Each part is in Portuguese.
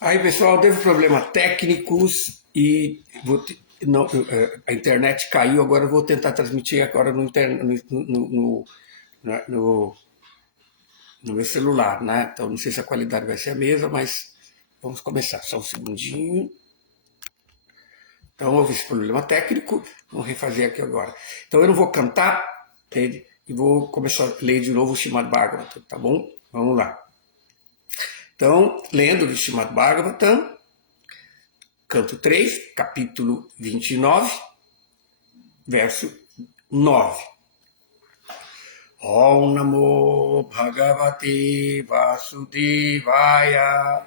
Aí, pessoal, teve problemas técnicos e não, a internet caiu. Agora eu vou tentar transmitir agora no meu celular, né? Então, não sei se a qualidade vai ser a mesma, mas vamos começar. Só um segundinho. Então, houve esse problema técnico. Vamos refazer aqui agora. Então, eu não vou cantar, entende? E vou começar a ler de novo o Srimad Bhagavatam, tá bom? Vamos lá. Então, lendo o Srimad Bhagavatam, canto 3, capítulo 29, verso 9. Om Namo Bhagavate Vasudevaya.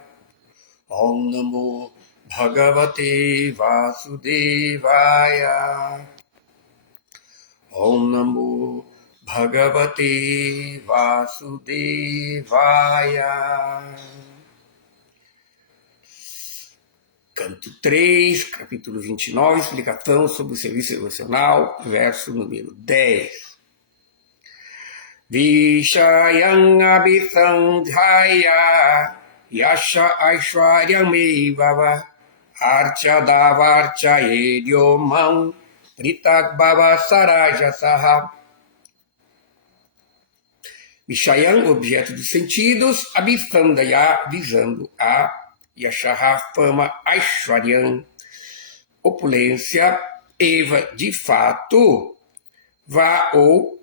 Om Namo Bhagavate Vasudevaya. Om Namo Bhagavate Vasudevaya. Canto 3, capítulo 29, explicação sobre o serviço devocional, verso número 10. Vishayang abhisandhaya yasha aishwaryam mevava archadavarcha edyomam pritak bhava sarajasaha. Vishayang, objeto dos sentidos, abhisandhaya, visando a Yashaha, fama, Aishwaryam, opulência, Eva, de fato, vá ou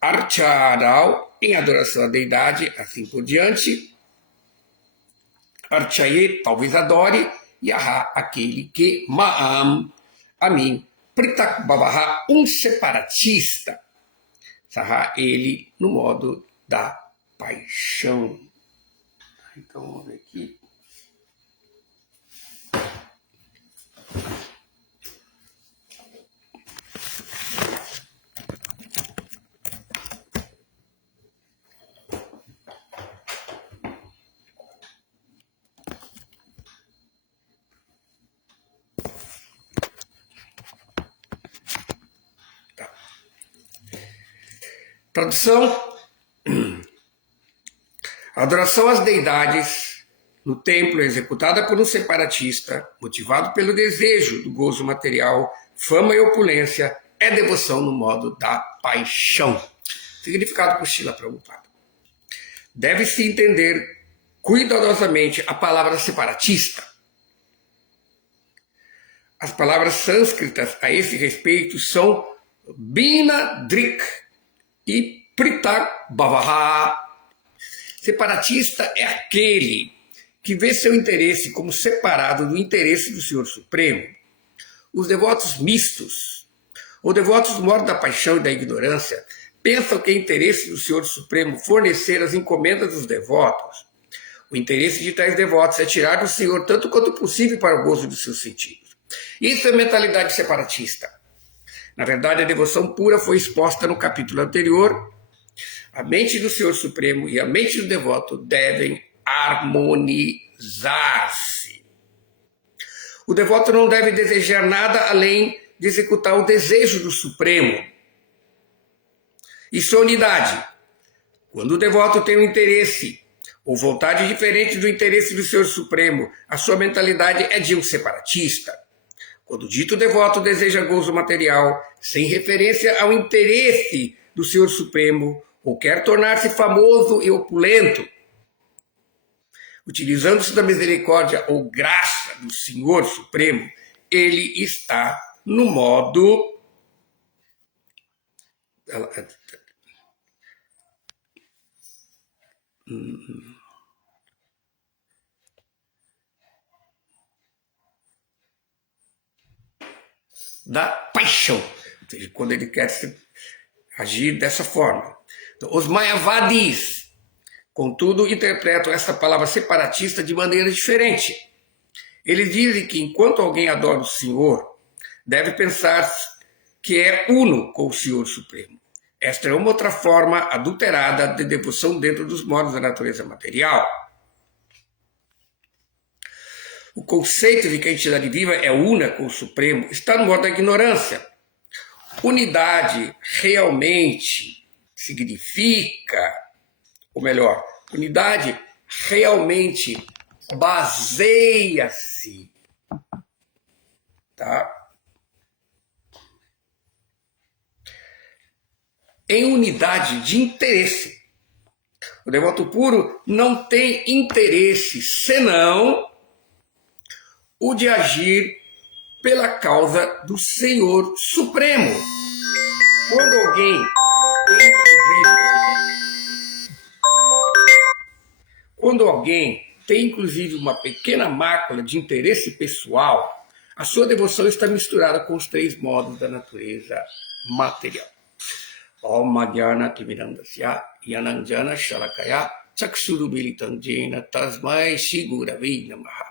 Archaral, em adoração à deidade, assim por diante, Archaye, talvez adore, Yaha, aquele que, Ma'am, a mim, Pritak Bhavaha, um separatista, Saha, ele, no modo da paixão. Então, vamos ver aqui. Tradução: a adoração às deidades no templo é executada por um separatista, motivado pelo desejo do gozo material, fama e opulência, é devoção no modo da paixão. Significado por Srila Prabhupada. Deve-se entender cuidadosamente a palavra separatista. As palavras sânscritas a esse respeito são Bina Drik e Pritak Bhavaha. Separatista é aquele que vê seu interesse como separado do interesse do Senhor Supremo. Os devotos mistos, ou devotos do modo da paixão e da ignorância, pensam que é interesse do Senhor Supremo fornecer as encomendas dos devotos. O interesse de tais devotos é tirar do Senhor tanto quanto possível para o gozo dos seus sentidos. Isso é mentalidade separatista. Na verdade, a devoção pura foi exposta no capítulo anterior. A mente do Senhor Supremo e a mente do devoto devem harmonizar-se. O devoto não deve desejar nada além de executar o desejo do Supremo. Isso é unidade. Quando o devoto tem um interesse ou vontade diferente do interesse do Senhor Supremo, a sua mentalidade é de um separatista. Quando o dito devoto deseja gozo material, sem referência ao interesse do Senhor Supremo, ou quer tornar-se famoso e opulento, utilizando-se da misericórdia ou graça do Senhor Supremo, ele está no modo da paixão, ou seja, quando ele quer agir dessa forma. Então, os Mayavadis, contudo, interpretam essa palavra separatista de maneira diferente. Eles dizem que enquanto alguém adora o Senhor, deve pensar que é uno com o Senhor Supremo. Esta é uma outra forma adulterada de devoção dentro dos modos da natureza material. O conceito de que a entidade viva é una com o Supremo está no modo da ignorância. Unidade realmente significa, ou melhor, unidade realmente baseia-se, tá, em unidade de interesse. O devoto puro não tem interesse senão o de agir pela causa do Senhor Supremo. Quando alguém tem inclusive uma pequena mácula de interesse pessoal, a sua devoção está misturada com os três modos da natureza material. Om Jnana Timirandasya Yananjana Shalakaya Chaksurumilitam Jena Tasmai Shigurave Namaha.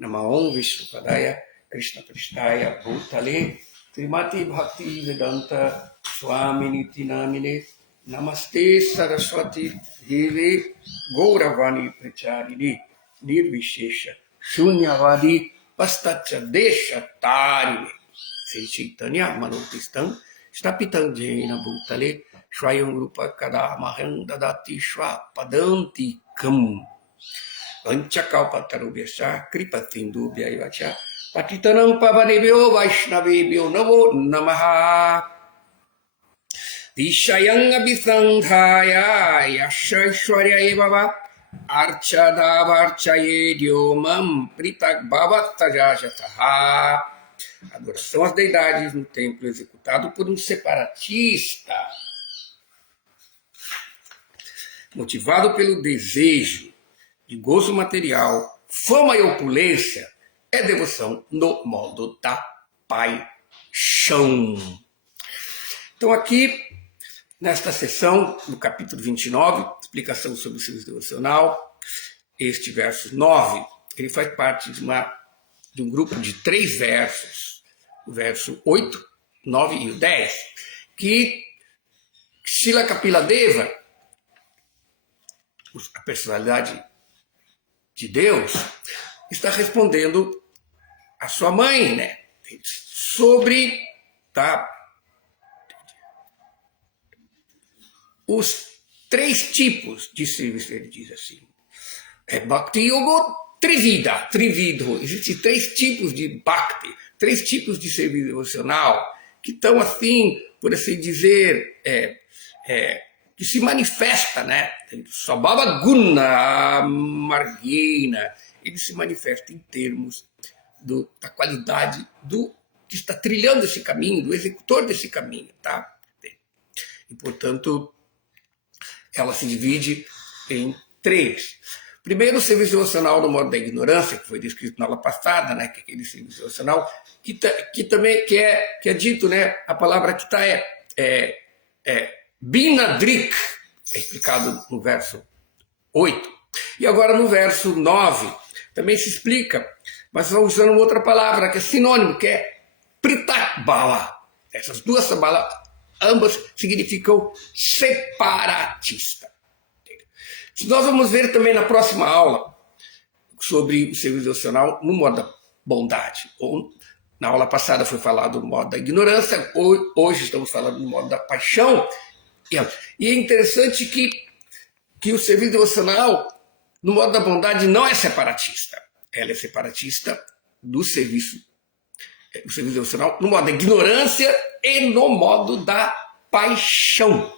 Namaon Vishnupadaya Krishna Pristaya Bhutale Trimati Bhakti Vedanta Swaminiti Namine Namaste Saraswati Devi Gauravani Pracharini Nirvishesha Shunyavadi Pastacha Desha Tarine Sri Chaitanya Manotistam Stapitam Jena Bhutale Swayam Rupa Kadamaham Dadati Shwa Padanti Kam Vanchakalpatarubhyascha Kripatindubhya Ivacha Patitanam Pavanebhyo Vaishnavebhyo Namo Namaha Vishayang Abhisandhaya Yashaishwarya Evava Archadavarchaye Dyomam Pritak Bhavatajajataha. Adoração às deidades no templo executado por um separatista, motivado pelo desejo de gozo material, fama e opulência, é devoção no modo da paixão. Então aqui, nesta sessão, no capítulo 29, explicação sobre o serviço devocional, este verso 9, ele faz parte de um grupo de 3 versos, o verso 8, 9 e o 10, que Srila Kapila Deva, a personalidade de Deus, está respondendo a sua mãe, né, sobre os 3 tipos de serviço. Ele diz assim, Bhakti Yoga Trivido. Existem 3 tipos de Bhakti, 3 tipos de serviço devocional, que estão assim, por assim dizer, que se manifesta, né? Sabhava Guna Margina, ele se manifesta em termos da qualidade do que está trilhando esse caminho, do executor desse caminho, tá? E, portanto, ela se divide em 3. Primeiro, o serviço devocional no modo da ignorância, que foi descrito na aula passada, né, que é aquele serviço devocional, que também é dito, né, a palavra que está Binadrik, é explicado no verso 8. E agora no verso 9, também se explica, mas usando outra palavra, que é sinônimo, que é Pritakbala. Essas 2 palavras, ambas significam separatista. Nós vamos ver também na próxima aula sobre o serviço devocional no modo da bondade. Na aula passada foi falado no modo da ignorância, hoje estamos falando no modo da paixão. E é interessante que o serviço devocional no modo da bondade não é separatista. Ela é separatista do serviço devocional no modo da ignorância e no modo da paixão.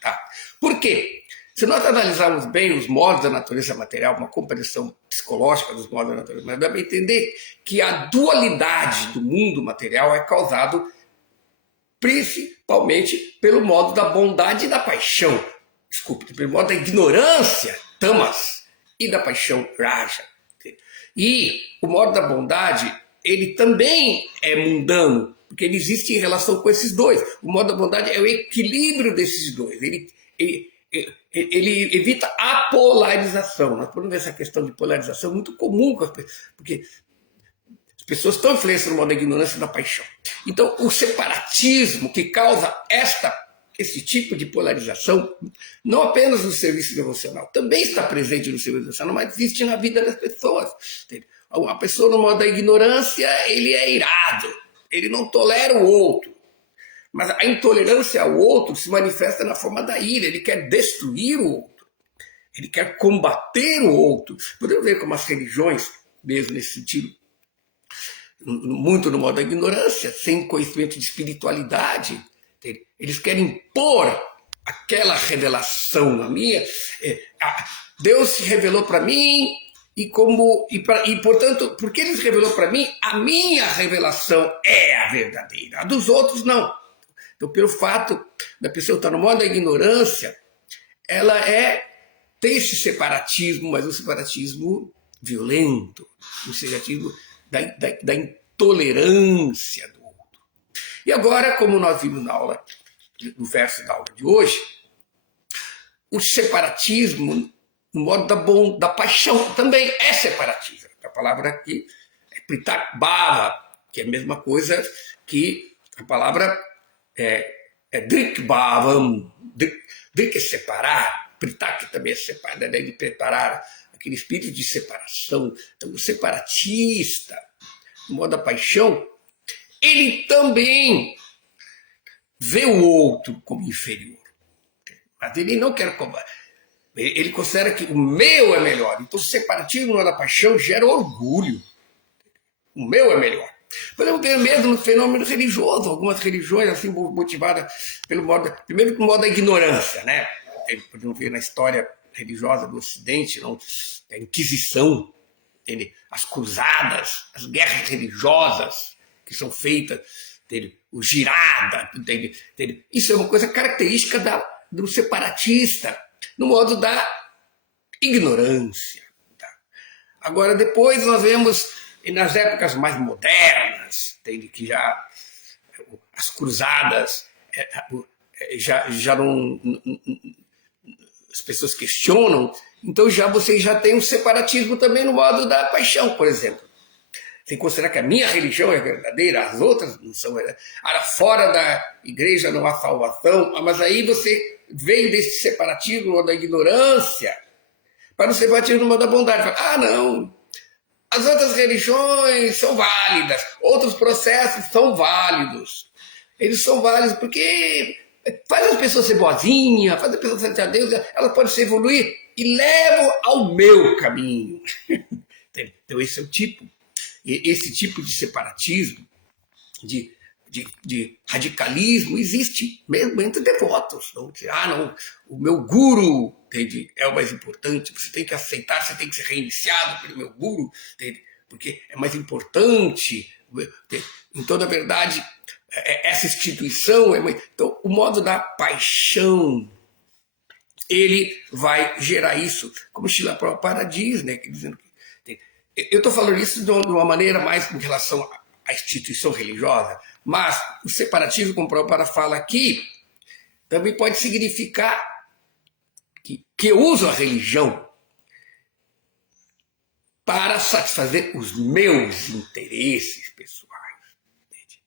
Tá? Por quê? Se nós analisarmos bem os modos da natureza material, uma compreensão psicológica dos modos da natureza material, dá para entender que a dualidade do mundo material é causado principalmente pelo modo da bondade e da paixão. Desculpe, pelo modo da ignorância, tamas, e da paixão, raja. E o modo da bondade, ele também é mundano, porque ele existe em relação com esses 2. O modo da bondade é o equilíbrio desses 2. Ele evita a polarização. Nós podemos ver essa questão de polarização muito comum, porque as pessoas estão influenciadas no modo da ignorância e da paixão. Então, o separatismo que causa esse tipo de polarização, não apenas no serviço devocional, também está presente no serviço devocional, mas existe na vida das pessoas. A pessoa no modo da ignorância, ele é irado, ele não tolera o outro. Mas a intolerância ao outro se manifesta na forma da ira, ele quer destruir o outro. ele quer combater o outro. Podemos ver como as religiões, mesmo nesse sentido, muito no modo da ignorância, sem conhecimento de espiritualidade, eles querem impor aquela revelação a minha. Deus se revelou para mim e portanto, porque ele se revelou para mim, a minha revelação é a verdadeira, a dos outros não. Então, pelo fato da pessoa estar no modo da ignorância, ela tem esse separatismo, mas um separatismo violento, um separatismo da intolerância do outro. E agora, como nós vimos na aula, no verso da aula de hoje, o separatismo, no modo da paixão, também é separatismo. A palavra aqui é pritak bhava, que é a mesma coisa que a palavra drik bhavam. Drik é separar, pritak também é separar, de preparar aquele espírito de separação. Então, o separatista, no modo da paixão, ele também vê o outro como inferior. Mas ele não quer combater. Ele considera que o meu é melhor. Então, o separatismo no modo da paixão gera orgulho. O meu é melhor. Podemos ver mesmo no fenômeno religioso, algumas religiões assim motivadas pelo modo, primeiro pelo modo da ignorância, né? Podemos ver na história religiosa do Ocidente, não? A Inquisição, as cruzadas, as guerras religiosas que são feitas, o girada, isso é uma coisa característica do separatista, no modo da ignorância. Tá? Agora, depois nós vemos, nas épocas mais modernas, que já as cruzadas já não... As pessoas questionam, então você já tem um separatismo também no modo da paixão, por exemplo. Você considerar que a minha religião é verdadeira, as outras não são verdadeiras. Fora da igreja não há salvação, mas aí você vem desse separatismo no modo da ignorância para o separatismo no modo da bondade. Não, as outras religiões são válidas, outros processos são válidos. Eles são válidos porque faz as pessoas ser boazinhas, faz as pessoas ser a Deus, elas podem se evoluir e levam ao meu caminho. Então esse é o tipo. Esse tipo de separatismo, de radicalismo, existe mesmo entre devotos. Não, o meu guru, entende, é o mais importante, você tem que aceitar, você tem que ser reiniciado pelo meu guru, entende, porque é mais importante. Então, na verdade, essa instituição Então, o modo da paixão, ele vai gerar isso, como Srila Prabhupada diz, né, dizendo que eu estou falando isso de uma maneira mais em relação à instituição religiosa, mas o separatismo, como o Prabhupada fala aqui, também pode significar que eu uso a religião para satisfazer os meus interesses pessoais, entende?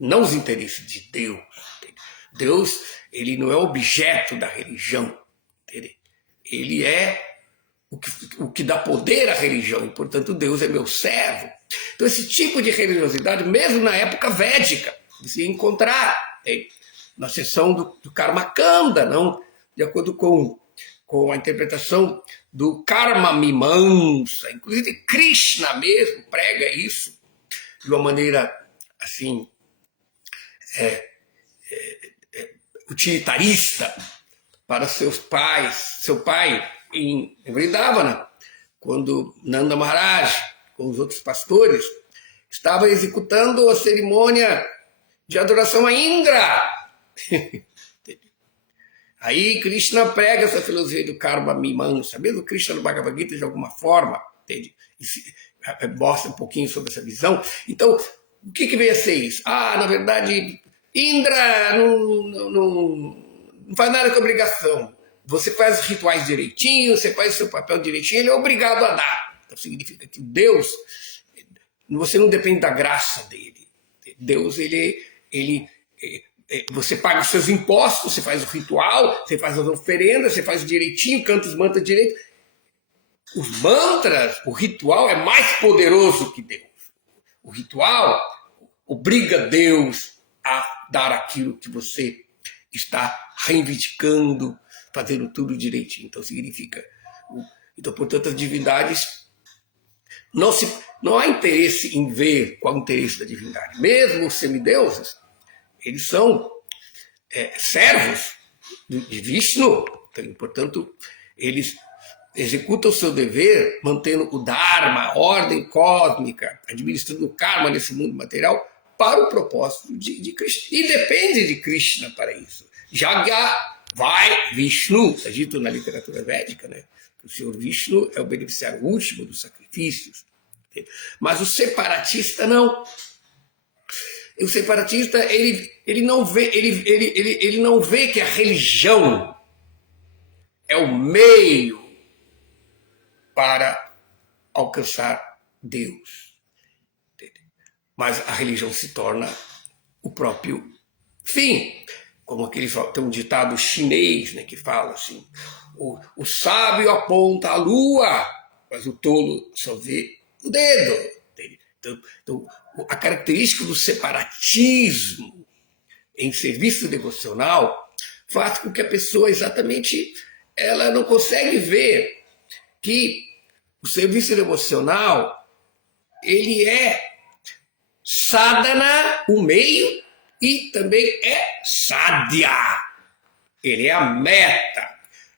Não os interesses de Deus. Entende? Deus, ele não é objeto da religião, entende? Ele é o que dá poder à religião, e, portanto, Deus é meu servo. Então, esse tipo de religiosidade, mesmo na época védica, você ia encontrar na seção do Karma Kanda, não? De acordo com a interpretação do Karma Mimamsa. Inclusive, Krishna mesmo prega isso de uma maneira, assim, utilitarista para seus pais, seu pai, em Vrindavana, quando Nanda Maharaj, com os outros pastores, estava executando a cerimônia de adoração a Indra. Aí Krishna prega essa filosofia do Karma Mimamsa, mesmo Krishna no Bhagavad Gita de alguma forma, entende? Mostra um pouquinho sobre essa visão. Então, o que veio a ser isso? Na verdade, Indra não faz nada com obrigação. Você faz os rituais direitinho, você faz o seu papel direitinho, ele é obrigado a dar. Então significa que Deus, você não depende da graça dele. Deus, você paga os seus impostos, você faz o ritual, você faz as oferendas, você faz direitinho, canta os mantras direito. Os mantras, o ritual é mais poderoso que Deus. O ritual obriga Deus a dar aquilo que você está reivindicando, fazendo tudo direitinho. Então significa, Então, portanto, as divindades, não há interesse em ver qual é o interesse da divindade. Mesmo os semideuses, eles são servos de Vishnu. Então, portanto, eles executam o seu dever mantendo o Dharma, a ordem cósmica, administrando o karma nesse mundo material para o propósito de Krishna. E depende de Krishna para isso. Jagya vai Vishnu, está dito na literatura védica, né? O Senhor Vishnu é o beneficiário último dos sacrifícios. Mas o separatista não. O separatista ele não vê que a religião é o meio para alcançar Deus. Mas a religião se torna o próprio fim. Como tem um ditado chinês, né, que fala assim: o sábio aponta a lua, mas o tolo só vê o dedo. Então, a característica do separatismo em serviço devocional faz com que a pessoa exatamente ela não consegue ver que o serviço devocional ele é sadhana, o meio, e também é sadhya. Ele é a meta.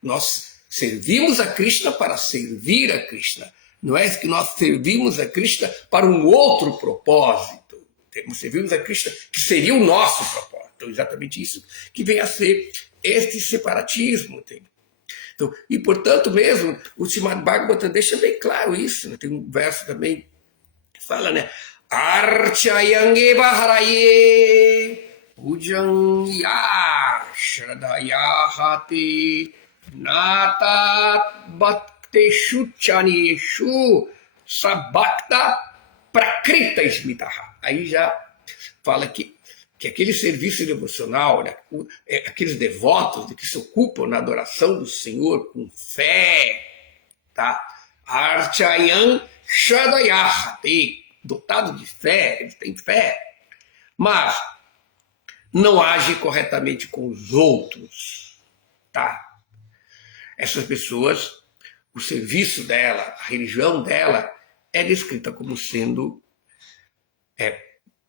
Nós servimos a Krishna para servir a Krishna. Não é que nós servimos a Krishna para um outro propósito. Nós servimos a Krishna, que seria o nosso propósito. Então, exatamente isso que vem a ser este separatismo. Entende? Então, e, portanto, mesmo, o Srimad Bhagavatam deixa bem claro isso. Né? Tem um verso também que fala, né? Archayange Baharaye Pujan Ya Shradaya Hati Natat Bhakteshu Chanishu Sabhakta Prakrita Smitaha. Aí já fala que aquele serviço devocional, né, aqueles devotos que se ocupam na adoração do Senhor com fé, tá? Archayan Shradayahati, dotado de fé, eles têm fé, mas não age corretamente com os outros, tá? Essas pessoas, o serviço dela, a religião dela é descrita como sendo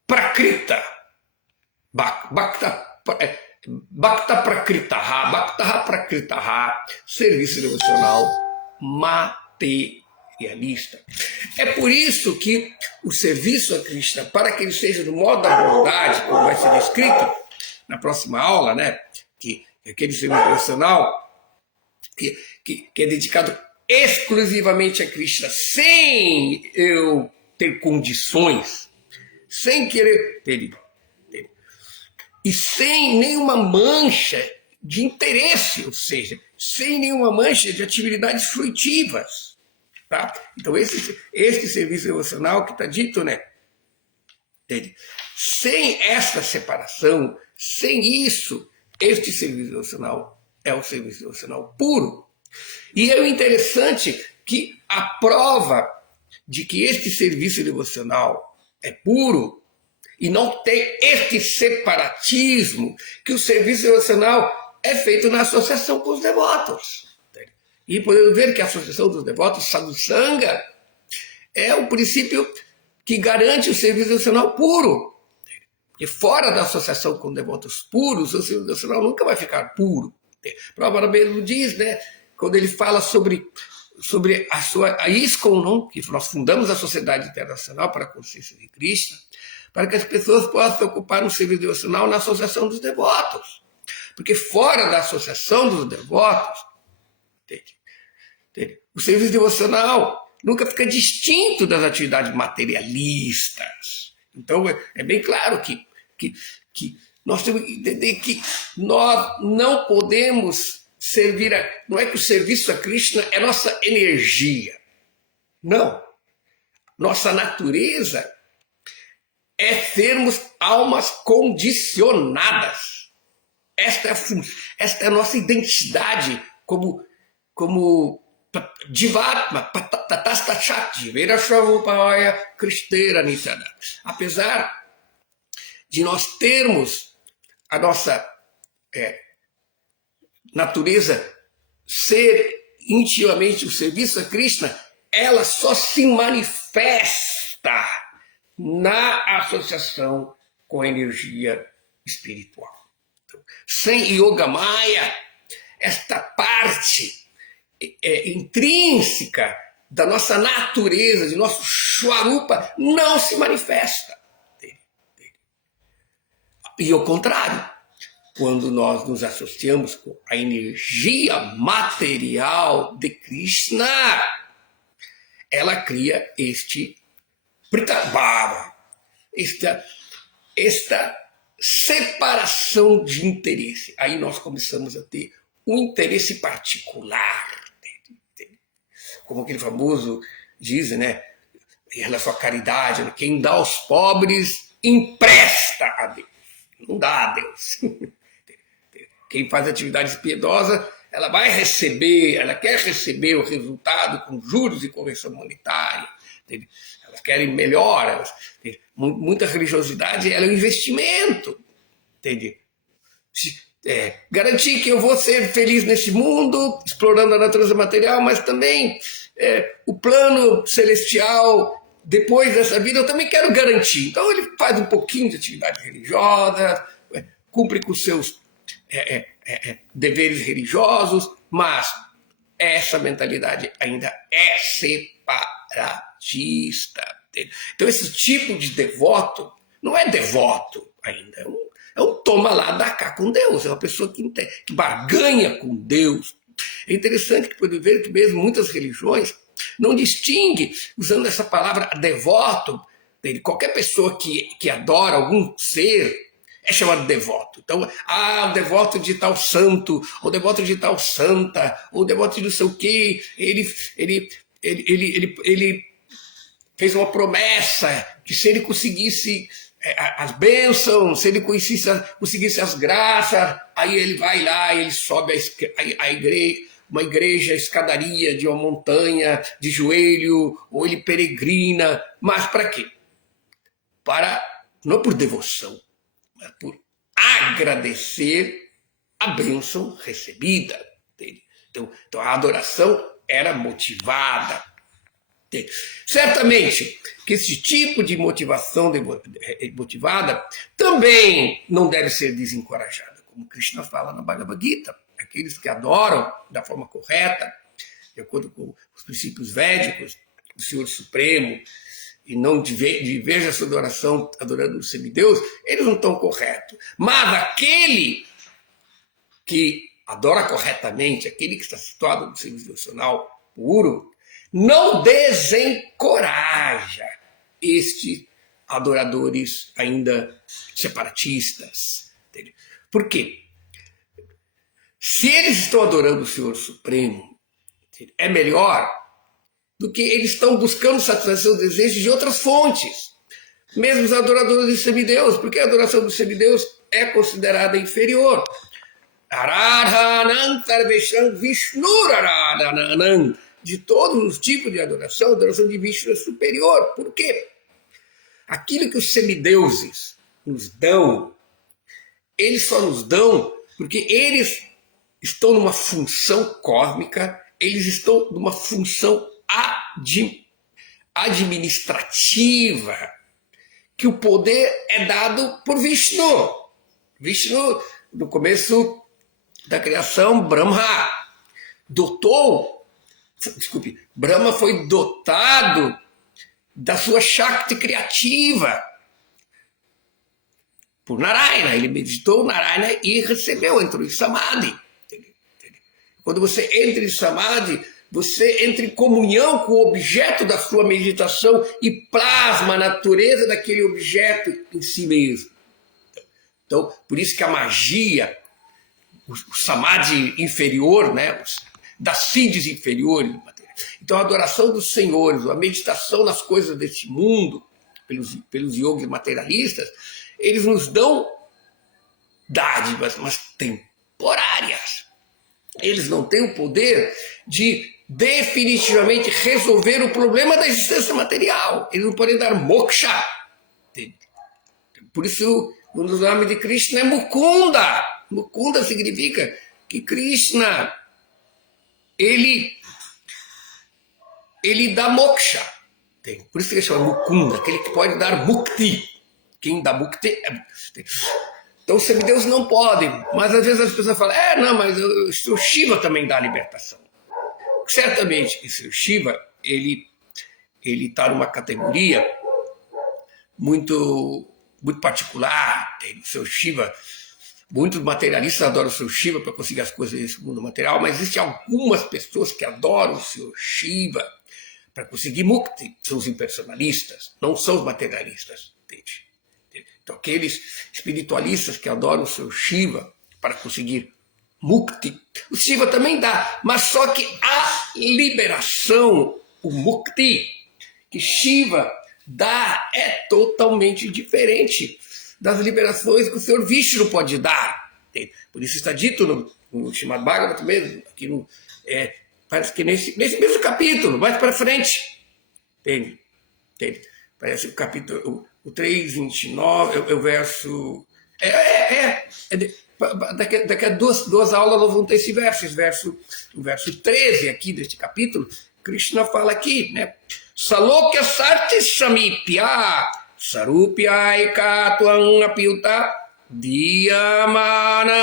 prakrita, bhakta prakritaha, bhaktaha prakritaha, serviço devocional materialista. É por isso que o serviço a Krishna, para que ele seja no modo da bondade, como vai ser descrito na próxima aula, né, que aquele serviço devocional que é dedicado exclusivamente a Krishna, sem eu ter condições, sem querer ter, e sem nenhuma mancha de interesse, ou seja, sem nenhuma mancha de atividades fruitivas. Tá? Então, este serviço devocional que está dito, né? Sem essa separação, sem isso, este serviço devocional é o serviço devocional puro. E é interessante que a prova de que este serviço devocional é puro e não tem este separatismo, que o serviço devocional é feito na associação com os devotos. E podemos ver que a associação dos devotos, sadhusanga, é o princípio que garante o serviço devocional puro. Porque fora da associação com devotos puros, o serviço devocional nunca vai ficar puro. Prabhupada mesmo diz, né, quando ele fala sobre a ISKCON, não? Que nós fundamos a Sociedade Internacional para a Consciência de Krishna, para que as pessoas possam se ocupar no serviço devocional na associação dos devotos. Porque fora da associação dos devotos, o serviço devocional nunca fica distinto das atividades materialistas. Então, é bem claro que nós temos que entender que nós não podemos servir não é que o serviço a Krishna é nossa energia. Não. Nossa natureza é sermos almas condicionadas. Esta é a nossa identidade como Jivatma, Tatasta Shakti, Virashavupaya, Kristera Nityada. Apesar de nós termos a nossa natureza ser intimamente o serviço a Krishna, ela só se manifesta na associação com a energia espiritual. Então, sem Yoga Maya, esta parte intrínseca da nossa natureza, de nosso Swarupa, não se manifesta. E ao contrário, quando nós nos associamos com a energia material de Krishna, ela cria este Pritabhava, esta separação de interesse. Aí nós começamos a ter um interesse particular. Como aquele famoso diz, né, em relação à caridade, né, quem dá aos pobres empresta a Deus, não dá a Deus. Quem faz atividades piedosas, ela vai receber, ela quer receber o resultado com juros e correção monetária. Entende? Elas querem melhor. Muita religiosidade ela é um investimento. Entende? Garantir que eu vou ser feliz nesse mundo, explorando a natureza material, mas também o plano celestial, depois dessa vida, eu também quero garantir. Então ele faz um pouquinho de atividade religiosa, cumpre com os seus deveres religiosos, mas essa mentalidade ainda é separatista. Entende? Então esse tipo de devoto não é devoto ainda, é um toma lá, dá cá com Deus, é uma pessoa que barganha com Deus. É interessante que pode ver que mesmo muitas religiões não distinguem, usando essa palavra devoto, qualquer pessoa que adora algum ser é chamado de devoto. Então, o devoto de tal santo, ou devoto de tal santa, ou devoto de não sei o quê, ele fez uma promessa que se ele conseguisse as bênçãos, se ele conseguisse as graças, aí ele vai lá, ele sobe uma igreja, a escadaria de uma montanha, de joelho, ou ele peregrina. Mas para quê? Não por devoção, mas por agradecer a bênção recebida. Então a adoração era motivada. Certamente que esse tipo de motivação motivada também não deve ser desencorajada, como Krishna fala na Bhagavad Gita. Aqueles que adoram da forma correta, de acordo com os princípios védicos, o Senhor Supremo, e não veja essa adoração adorando o semideus, eles não estão corretos. Mas aquele que adora corretamente, aquele que está situado no serviço devocional puro, não desencoraja estes adoradores ainda separatistas. Entende? Por quê? Se eles estão adorando o Senhor Supremo, é melhor do que eles estão buscando satisfazer seus desejos de outras fontes. Mesmo os adoradores de semideus, porque a adoração dos semideus é considerada inferior. De todos os tipos de adoração, a adoração de Vishnu é superior. Por quê? Aquilo que os semideuses nos dão, eles só nos dão porque eles estão numa função cósmica, eles estão numa função administrativa, que o poder é dado por Vishnu. Vishnu, no começo da criação, Brahma foi dotado da sua Shakti criativa por Narayana. Ele meditou Narayana e entrou em Samadhi. Quando você entra em Samadhi, você entra em comunhão com o objeto da sua meditação e plasma a natureza daquele objeto em si mesmo. Então, por isso que a magia, o Samadhi inferior, né, das sídhes inferiores. Então a adoração dos senhores, a meditação nas coisas deste mundo, pelos yogis materialistas, eles nos dão dádivas, mas temporárias. Eles não têm o poder de definitivamente resolver o problema da existência material. Eles não podem dar moksha. Por isso, um dos nomes de Krishna é Mukunda. Mukunda significa que Krishna ele dá moksha. Por isso que ele chama Mukunda, aquele que pode dar mukti. Quem dá mukti é mukti. Então os semideus não podem, mas às vezes as pessoas falam, não, mas o Shiva também dá libertação. Certamente, esse Shiva, ele está numa categoria muito particular. Tem o seu Shiva, muitos materialistas adoram o seu Shiva para conseguir as coisas desse mundo material, mas existem algumas pessoas que adoram o seu Shiva para conseguir mukti, são os impersonalistas, não são os materialistas. Entende? Então, aqueles espiritualistas que adoram o seu Shiva para conseguir mukti, o Shiva também dá, mas só que a liberação, o mukti, que Shiva dá é totalmente diferente das liberações que o Senhor Vishnu pode dar. Por isso está dito no Srimad Bhagavatam mesmo, aqui parece que nesse mesmo capítulo, mais para frente. Entende? Parece o capítulo, o 3:29, o verso... Daqui a duas aulas nós vamos ter esse verso. O verso 13 aqui deste capítulo, Krishna fala aqui, né? Salokya sarti samipya sarupya ekatvam apyuta diyamanam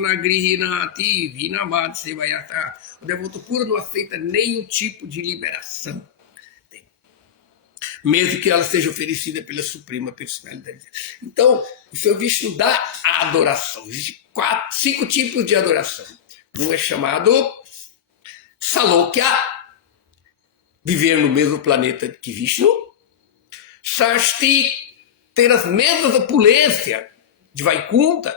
nagrihinati vinamad sevayata. O devoto puro não aceita nenhum tipo de liberação, mesmo que ela seja oferecida pela Suprema Personalidade. Então, o Senhor Vishnu dá a adoração. Existem 5 tipos de adoração. Um é chamado Salokya, viver no mesmo planeta que Vishnu. Shashti, ter as mesmas opulências de Vaikunta.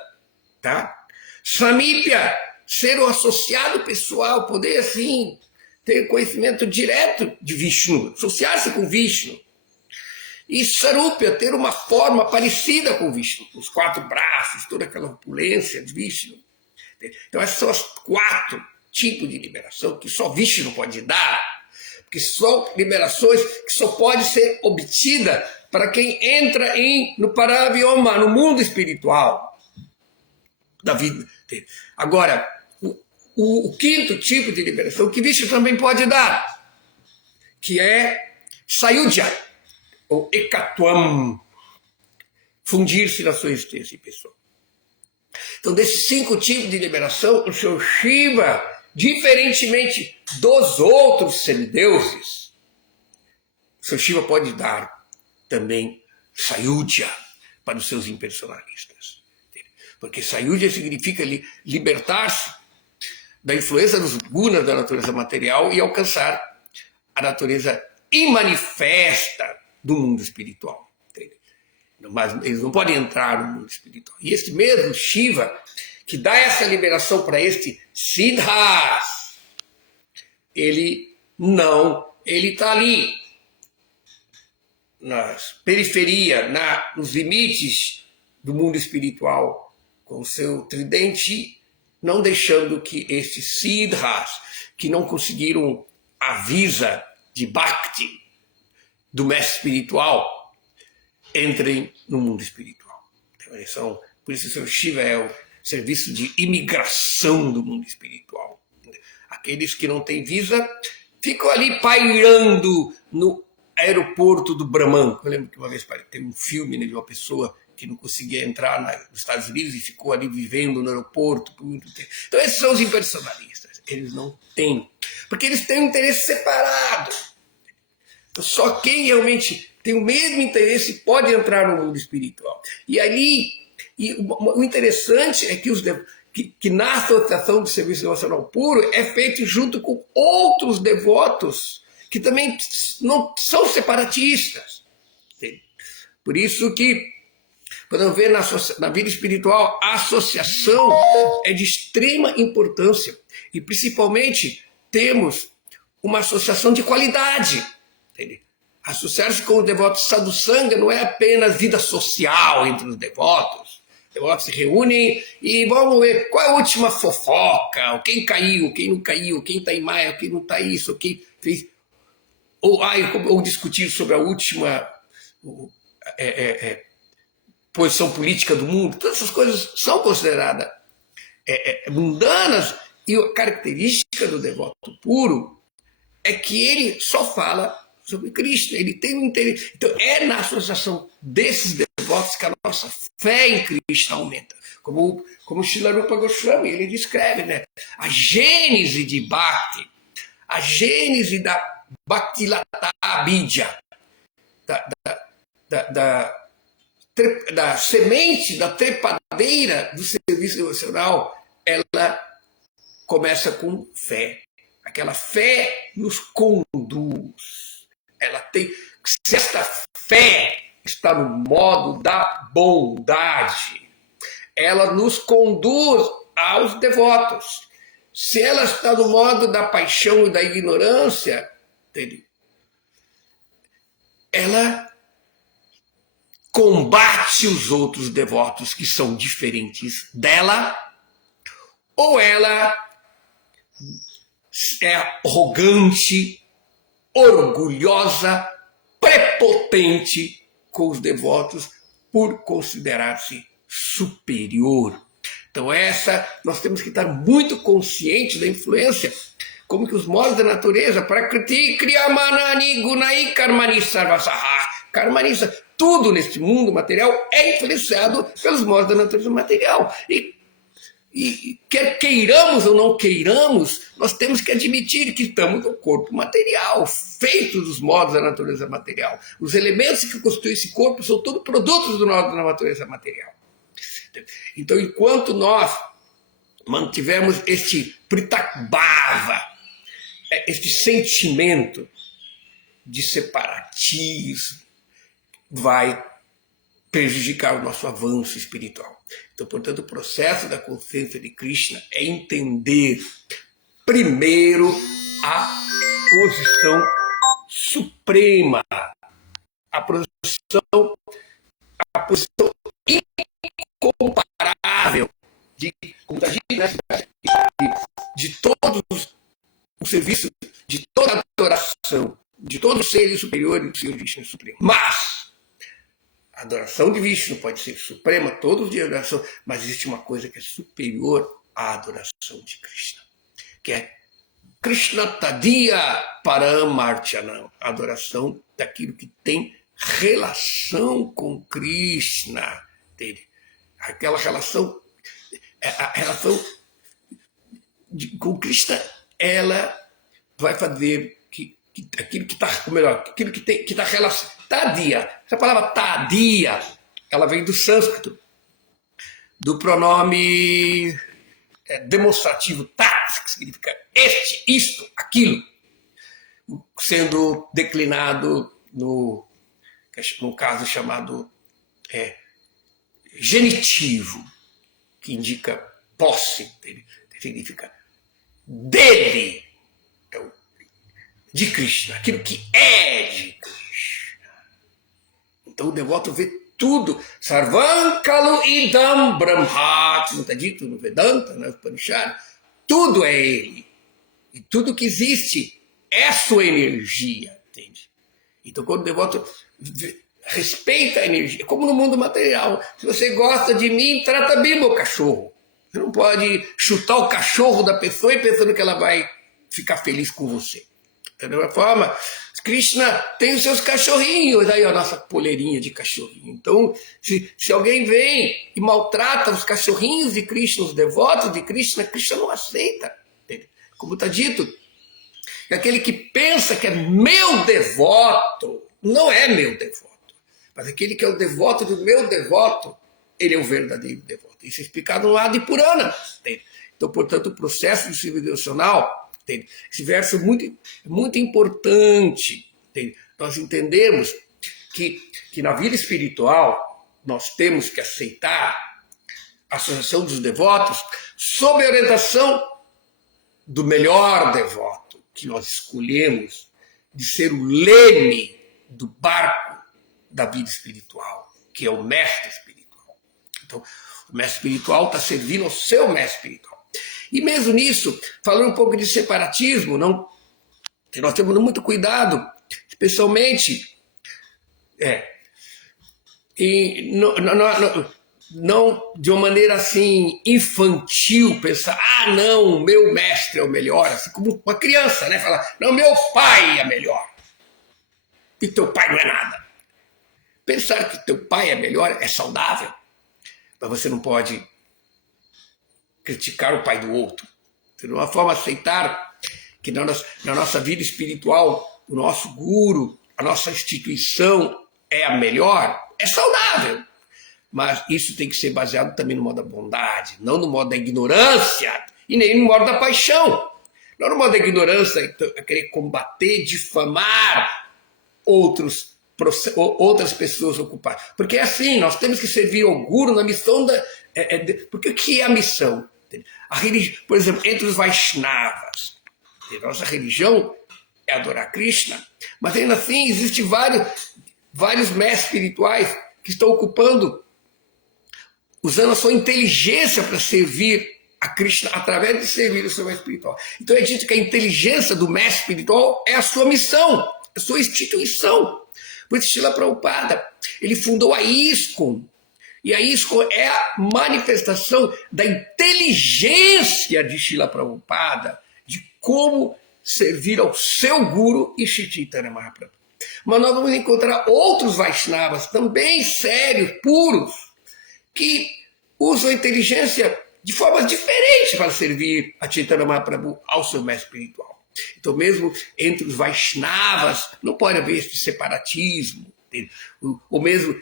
Tá? Samipya, ser o associado pessoal, poder assim ter conhecimento direto de Vishnu, associar-se com Vishnu. E Sarupya, ter uma forma parecida com Vishnu, os 4 braços, toda aquela opulência de Vishnu. Então essas são as 4 tipos de liberação que só Vishnu pode dar, porque são liberações que só pode ser obtida para quem entra no Paravyoma, no mundo espiritual da vida. Agora, o 5º tipo de liberação que Vishnu também pode dar, que é Sayudhya, ou Ekatvam, fundir-se na sua existência pessoal. Então, desses 5 tipos de liberação, o Senhor Shiva, diferentemente dos outros semideuses, o Senhor Shiva pode dar também Sayudhya para os seus impersonalistas. Porque Sayudhya significa libertar-se da influência dos gunas da natureza material e alcançar a natureza imanifesta do mundo espiritual. Mas eles não podem entrar no mundo espiritual. E este mesmo Shiva, que dá essa liberação para este Siddhas, ele está ali, na periferia, nos limites do mundo espiritual, com o seu tridente, não deixando que estes Siddhas, que não conseguiram a visa de Bhakti, do mestre espiritual, entrem no mundo espiritual. Então, por isso o Senhor Shiva é o serviço de imigração do mundo espiritual. Aqueles que não têm visa ficam ali pairando no aeroporto do Brahman. Eu lembro que uma vez tem um filme, né, de uma pessoa que não conseguia entrar nos Estados Unidos e ficou ali vivendo no aeroporto por muito tempo. Então esses são os impersonalistas. Eles não têm, porque eles têm um interesse separado. Só quem realmente tem o mesmo interesse pode entrar no mundo espiritual. E o interessante é que na associação do serviço devocional puro é feito junto com outros devotos que também não são separatistas. Por isso que podemos ver na vida espiritual a associação é de extrema importância. E principalmente temos uma associação de qualidade. Associar-se com o devoto sadhusanga não é apenas vida social entre os devotos. Os devotos se reúnem e vamos ver qual é a última fofoca, quem caiu, quem não caiu, quem está em maia, quem não está isso, quem fez... Ou discutir sobre a última posição política do mundo. Todas essas coisas são consideradas mundanas E a característica do devoto puro é que ele só fala sobre Krishna, ele tem um interesse. Então é na associação desses devotos que a nossa fé em Krishna aumenta. Como Srila Rupa Goswami, ele descreve, né? A gênese de Bhakti, a gênese da Bhaktilata Abhidya, da semente, da trepadeira do serviço devocional, ela começa com fé. Aquela fé nos conduz. Ela tem. Se esta fé está no modo da bondade, ela nos conduz aos devotos. Se ela está no modo da paixão e da ignorância, ela combate os outros devotos que são diferentes dela, ou ela é arrogante, orgulhosa, prepotente com os devotos por considerar-se superior. Então nós temos que estar muito conscientes da influência, como que os modos da natureza, Prakriti, Kriyamanani, Gunai, Karmani, Sarvasaha, Karmani, tudo neste mundo material é influenciado pelos modos da natureza material. E quer queiramos ou não queiramos, nós temos que admitir que estamos no corpo material, feito dos modos da natureza material. Os elementos que constituem esse corpo são todos produtos do modo da natureza material. Então, enquanto nós mantivermos este pritakbhava, este sentimento de separatismo, vai prejudicar o nosso avanço espiritual. Então, portanto, o processo da consciência de Krishna é entender primeiro a posição suprema, a posição incomparável de todos os serviços, de toda a adoração, de todos os seres superiores do Senhor Vishnu Supremo. Mas a adoração de Vishnu pode ser suprema, todos os dias de adoração, mas existe uma coisa que é superior à adoração de Krishna, que é Krishna Tadiya Paramarchanam, a adoração daquilo que tem relação com Krishna, dele. Aquela relação, a relação com Krishna, ela vai fazer que aquilo que está, ou melhor, aquilo que está relacionado. Tadiya, essa palavra Tadiya, ela vem do sânscrito, do pronome demonstrativo tat, que significa este, isto, aquilo, sendo declinado no caso chamado genitivo, que indica posse, significa dele, de Krishna, aquilo que é de Krishna. Então o devoto vê tudo. Sarvam kalu idam brahma, não está dito no Vedanta, no Upanishad, tudo é ele. E tudo que existe é sua energia, entende? Então quando o devoto respeita a energia, como no mundo material, se você gosta de mim, trata bem meu cachorro. Você não pode chutar o cachorro da pessoa e pensando que ela vai ficar feliz com você. Da mesma forma, Krishna tem os seus cachorrinhos, aí a nossa poleirinha de cachorrinho. Então, se alguém vem e maltrata os cachorrinhos de Krishna, os devotos de Krishna, Krishna não aceita. Como está dito, aquele que pensa que é meu devoto, não é meu devoto. Mas aquele que é o devoto do meu devoto, ele é o verdadeiro devoto. Isso é explicado no Adi Purana. Então, portanto, o processo de serviço devocional, esse verso é muito importante. Nós entendemos que na vida espiritual nós temos que aceitar a associação dos devotos sob a orientação do melhor devoto que nós escolhemos de ser o leme do barco da vida espiritual, que é o mestre espiritual. Então, o mestre espiritual está servindo ao seu mestre espiritual. E mesmo nisso, falando um pouco de separatismo, nós temos muito cuidado, especialmente não de uma maneira assim infantil, pensar, ah, não, meu mestre é o melhor, assim como uma criança, né? Falar, não, meu pai é melhor. E teu pai não é nada. Pensar que teu pai é melhor é saudável, mas você não pode criticar o pai do outro. De uma forma, aceitar que na nossa vida espiritual, o nosso guru, a nossa instituição é a melhor, é saudável. Mas isso tem que ser baseado também no modo da bondade, não no modo da ignorância e nem no modo da paixão. Não no modo da ignorância, querer combater, difamar outras pessoas ocupadas. Porque é assim, nós temos que servir ao guru na missão da... porque o que é a missão? Por exemplo, entre os Vaishnavas, a nossa religião é adorar Krishna, mas ainda assim existem vários mestres espirituais que estão usando a sua inteligência para servir a Krishna através de servir o seu mestre espiritual. Então é dito que a inteligência do mestre espiritual é a sua missão, a sua instituição. Por isso, Srila Prabhupada, ele fundou a ISKCON, e a ISKCON é a manifestação da inteligência de Srila Prabhupada, de como servir ao seu guru e Shri Chaitanya Mahaprabhu. Mas nós vamos encontrar outros Vaishnavas também sérios, puros, que usam a inteligência de formas diferentes para servir a Chaitanya Mahaprabhu ao seu mestre espiritual. Então, mesmo entre os Vaishnavas, não pode haver esse separatismo, ou mesmo